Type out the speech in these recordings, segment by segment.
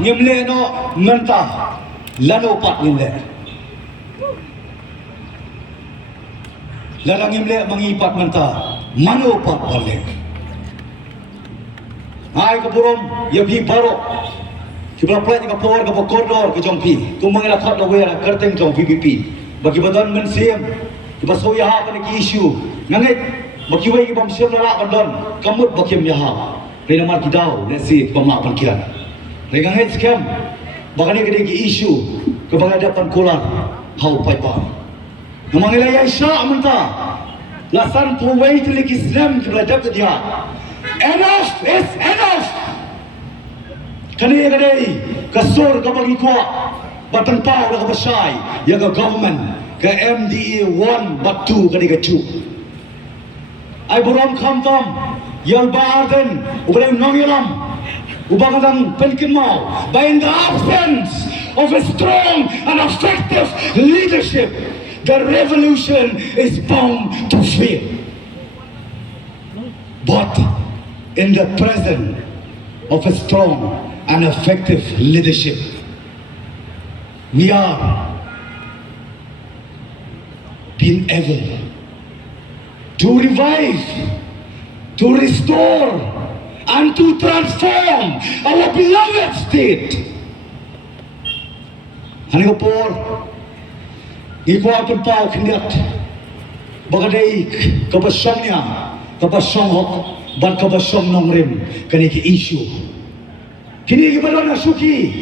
ngimle no mentah lanopat ngimle larang ngimle mengipat mentah manopat balik hai keburom ya bi baro kibla play ka power ka koridor ka jongpi kumangila khat la wera kerteng jong VPP bagi badan mensiam kiba soya ha ka ki issue nangit bagi wei ki bam siam la bandon kamut bakim ya ha rena mar kidau ne si pama pankiran rega ngait scam bakani ka ki issue ka bangadapan kulan hau pai pa namangila ya isha amanta lasan tu wei telik Islam kibla dap dia enough is enough Kani kasur ka bagi ko batang tao ka basay ya ka government ka MDE 1 but 2 kani ka 2 ay buram khamtam yang baarden ubay nongyalam ubang penkin mau by in the absence of a strong and effective leadership the revolution is bound to fail but in the presence of a strong and effective leadership we are being able to revive, to restore and to transform our beloved state. Hani ko por iko aton pao kindiat bagadai kabasyong niya kabasyong hok ban kabasyong Nongrum kani ki issue kini gimana na suki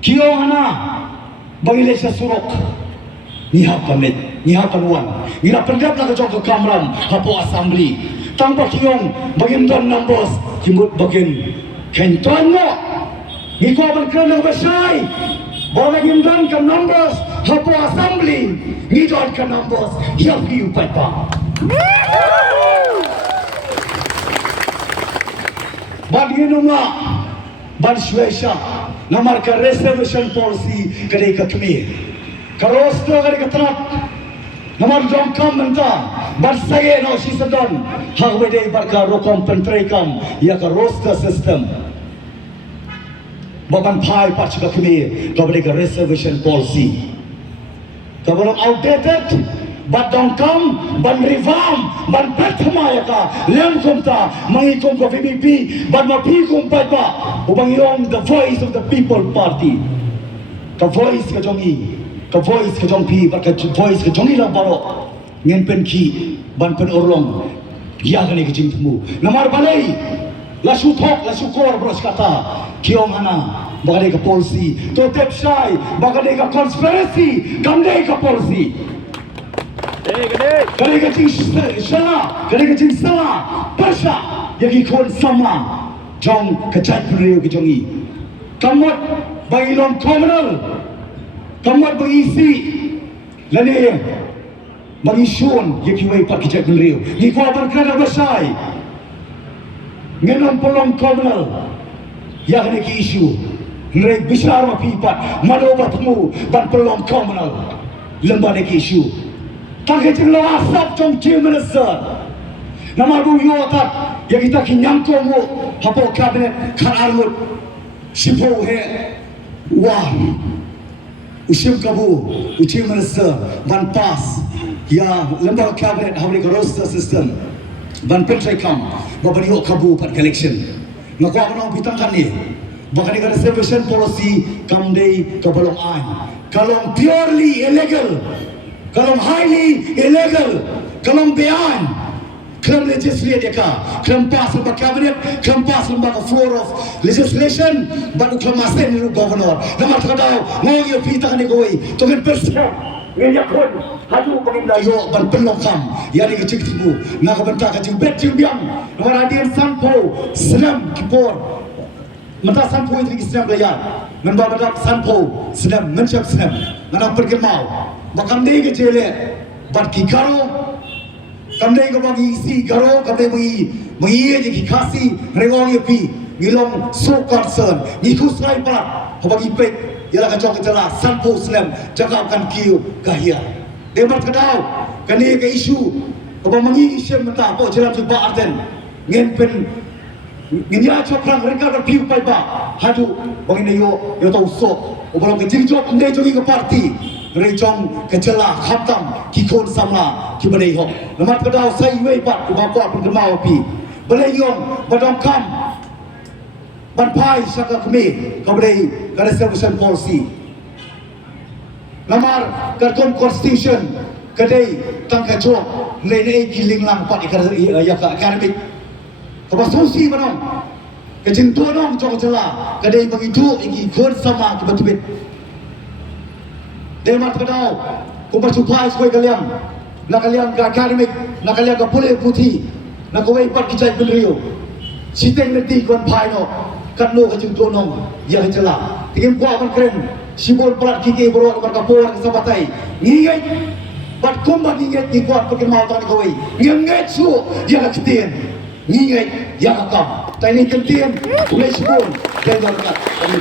kiyo ana bangile sa surok niha pamit niha panuan ngira pendap na kajong kamram hapo assembly tangpa kiyong bagim don numbers kimut bagin kenton mo ngiko ban kena basay bagim don ka numbers hapo assembly ngidon ka numbers hiap kiyo pa bagino nga Banswesha namar ka reservation policy kare ka kmi karosto kare ka trap namar jom kam menta barsaye no si sadon hagwede barka rokom pentrekam ya ka roster system baban phai pach ka kmi kabare ka reservation policy kabaram outdated but don't come ban revamp ban prathama ka lem kumta mangi kum ko VPP ban ma pi kum pa pa ubang yong the voice of the people party ka voice ka jongi ka voice ka jong pi ba ka voice ka jongi la baro ngen pen ki ban pen orlong ya gani ka jing tumu namar balai la su thok la su kor bros kata kiong ana bagade ka policy to tep sai bagade ka conspiracy gamde ka policy Kaliga jing sala pasha yagi kon sama jong kacai priyo ki jongi kamot bangilom communal kamot bangisi lani bangisun yagi wei pak kacai priyo ni ko berkara basai ngenom polong communal yagni ki issue nrei bisar ma pipat madobatmu ban polong communal lembade ki issue Takkan lo asap trong chiêm minister nama bu yo tat ya kita kinyam ko mo hapo cabinet kan armut sipo he wah usim kabu chief minister ban pass ya lembaga cabinet hamri ka roster system ban pentrai kam babani yo kabu pat election ngako ano bitang kan ni bakani ka reservation policy kam dei ka balong ai kalong purely illegal kalau highly illegal, kalau beyond, kalau legislate ka, kalau pass lembaga cabinet, kalau pass lembaga floor of legislation, baru kalau masuk ni governor. Nama terkadau, ngoi yo pita kan ngoi, token persen, ngenya pun, hadu pengindah yo ban pelongkam, yani kecik tibu, nak bentak kecik bet jumbiang, nama radian sampo, senam kipor, mata sampo itu senam layar, membawa sampo, senam, mencap senam, mana pergemau. Bakam dei ke jele bat ki karo kam dei ko bagi isi karo kam dei bagi je ki khasi rengong ye pi ngilong sorkar sen ni khusrai pa bagi pek yala ka chok jala sanpo slam jaga kan kiu kahia de mat kadau kani ke isu ko mangi isem mata po jela tu ba arden ngen pen Nginya chokrang mereka berpiu pai ba. Hadu bangin yo tahu so. Obalong ke jingjok ndai jongi ke parti. Rejong kecela khatam ki khon samla ki badai ho. Namat kadau sai wei pat ku ba ko pun kemau pi. Balai yong badong kam. Ban pai saka kami ka badai ka reservation policy. Namar karton constitution kadai tang ka jok nei nei ki linglang pat ya ka academic. Kabasusi manong kejintu nong jok kecela kadai begitu iki khon sama ki batibit. Demat kadau ku bersupai sekoi kalian nak kalian ke akademik nak kalian ke boleh putih nak kau ipat kijai penrio siteng nanti kon pai no kan lo kacung tonong ya kecela tingin gua akan keren sibol pelat kiki bro akan kapor ke sabatai nginget bat kumba nginget ki kuat pakai mau tan kau nginget su ya ketien nginget ya kakam tadi ketien Khublei Shibun dan dorkhas kami